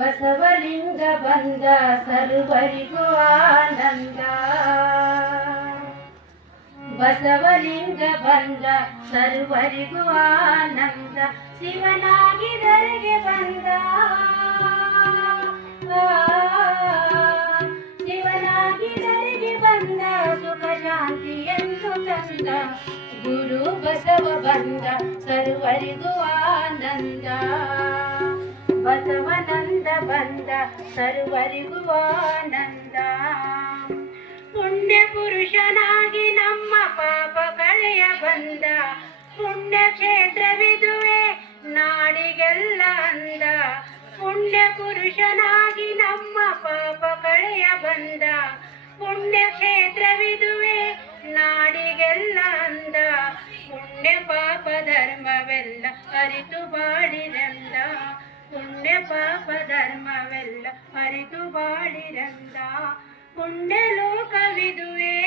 ಬಸವಲಿಂಗ ಬಂದ ಸರ್ವರಿಗೂ ಆನಂದ. ಬಸವಲಿಂಗ ಬಂದ ಸರ್ವರಿಗೂ ಆನಂದ. ಶಿವನಾಗಿ ಧರೆಗೆ ಬಂದ, ಶಿವನಾಗಿ ಧರೆಗೆ ಬಂದ. ಸುಖ ಶಾಂತಿಯನ್ನು ತಂದ ಗುರು ಬಸವ ಬಂದ ಸರ್ವರಿಗೂ ಆನಂದ. ಬಸವನಂದ ಬಂದ ಸರ್ವರಿಗೂ ಆನಂದ. ಪುಣ್ಯ ಪುರುಷನಾಗಿ ನಮ್ಮ ಪಾಪ ಕಳೆಯ ಬಂದ. ಪುಣ್ಯ ಕ್ಷೇತ್ರವಿದುವೆ ನಾಡಿಗೆಲ್ಲ ಅಂದ. ಪುಣ್ಯ ಪುರುಷನಾಗಿ ನಮ್ಮ ಪಾಪ ಕಳೆಯ ಬಂದ. ಪುಣ್ಯ ಕ್ಷೇತ್ರವಿದುವೆ ನಾಡಿಗೆಲ್ಲ ಅಂದ. ಪುಣ್ಯ ಪಾಪ ಧರ್ಮವೆಲ್ಲ ಅರಿತು ಬಾಳಿರಂದ. ಪುಣ್ಯ ಪಾಪ ಧರ್ಮವೆಲ್ಲ ಅರಿತು ಬಾಳಿರಂದ. ಪುಣ್ಯ ಲೋಕವಿದುವೆ,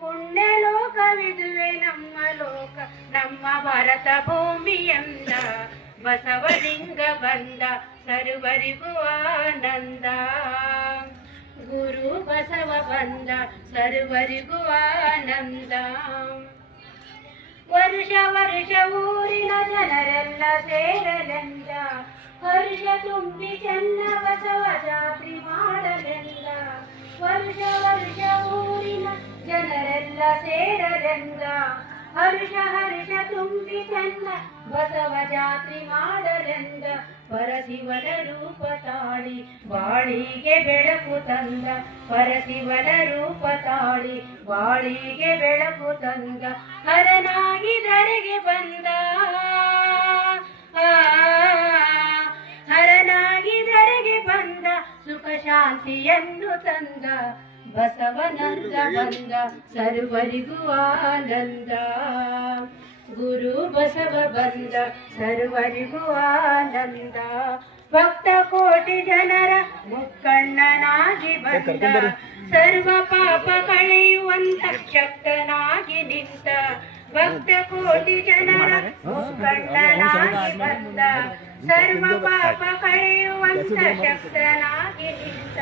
ಪುಣ್ಯ ಲೋಕವಿದುವೆ ನಮ್ಮ ಲೋಕ ನಮ್ಮ ಭಾರತ ಭೂಮಿಯಂದ. ಬಸವಲಿಂಗ ಬಂದ ಸರ್ವರಿಗೂ ಆನಂದ. ಗುರು ಬಸವ ಬಂದ ಸರ್ವರಿಗೂ ಆನಂದ. ವರುಷ ವರುಷ ಊರಿನ ಜನರೆಲ್ಲ ಸೇರಲೆಂದ. ಹರ್ಷ ತುಂಬಿ ಚೆನ್ನ ಬಸವ ಜಾತ್ರೆ ಮಾಡಲೆಂದ. ವರುಷ ವರುಷ ಊರಿನ ಜನರೆಲ್ಲ ಸೇರಲೆಂದ. ಹರ್ಷ ಹರ್ಷ ತುಂಬಿ ಚೆನ್ನ ಬಸವ ಜಾತ್ರೆ ಮಾಡಲೆಂದ. ಪರಶಿವನ ರೂಪ ತಾಳಿ ಬಾಳಿಗೆ ಬೆಳಕು ತಂದ. ಪರಶಿವನ ರೂಪ ತಾಳಿ ಬಾಳಿಗೆ ಬೆಳಕು ತಂದ. ಹರನಾಗಿ ಧರೆಗೆ ಬಂದ, ಹರನಾಗಿ ಧರೆಗೆ ಬಂದ. ಸುಖ ಶಾಂತಿಯನ್ನು ತಂದ. ಬಸವನಂದ ಬಂದ ಸರ್ವರಿಗೂ ಆನಂದ. ಗುರು ಬಸವ ಬಂದ ಸರ್ವರಿಗೂ ಆನಂದ. ಭಕ್ತ ಕೋಟಿ ಜನರ ಮುಕ್ಕಣ್ಣನಾಗಿ ಬಂದ. ಸರ್ವ ಪಾಪ ಕಳೆಯುವಂತ ಶಕ್ತನಾಗಿ ನಿಂತ. ಭಕ್ತ ಕೋಟಿ ಜನರ ಮುಕ್ಕಣ್ಣನಾಗಿ ಬಂದ. ಸರ್ವ ಪಾಪ ಕಳೆಯುವಂತ ಶಕ್ತನಾಗಿ ನಿಂತ.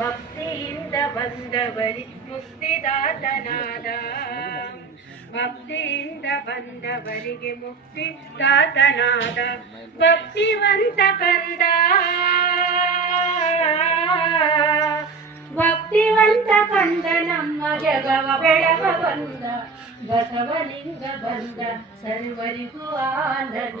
ಭಕ್ತಿಯಿಂದ ಬಂದವರಿ ಮುಕ್ತಿದಾತನಾದ. ಭಕ್ತಿಯಿಂದ ಬಂದವರಿಗೆ ಮುಕ್ತಿದಾತನಾದ. ಭಕ್ತಿವಂತ ಕಂದ, ಭಕ್ತಿವಂತ ಕಂದ ನಮ್ಮ ಜಗವ ಬೆಳಗ ಬಂದ. ಬಸವಲಿಂಗ ಬಂದ ಸರ್ವರಿಗೂ ಆನಂದ.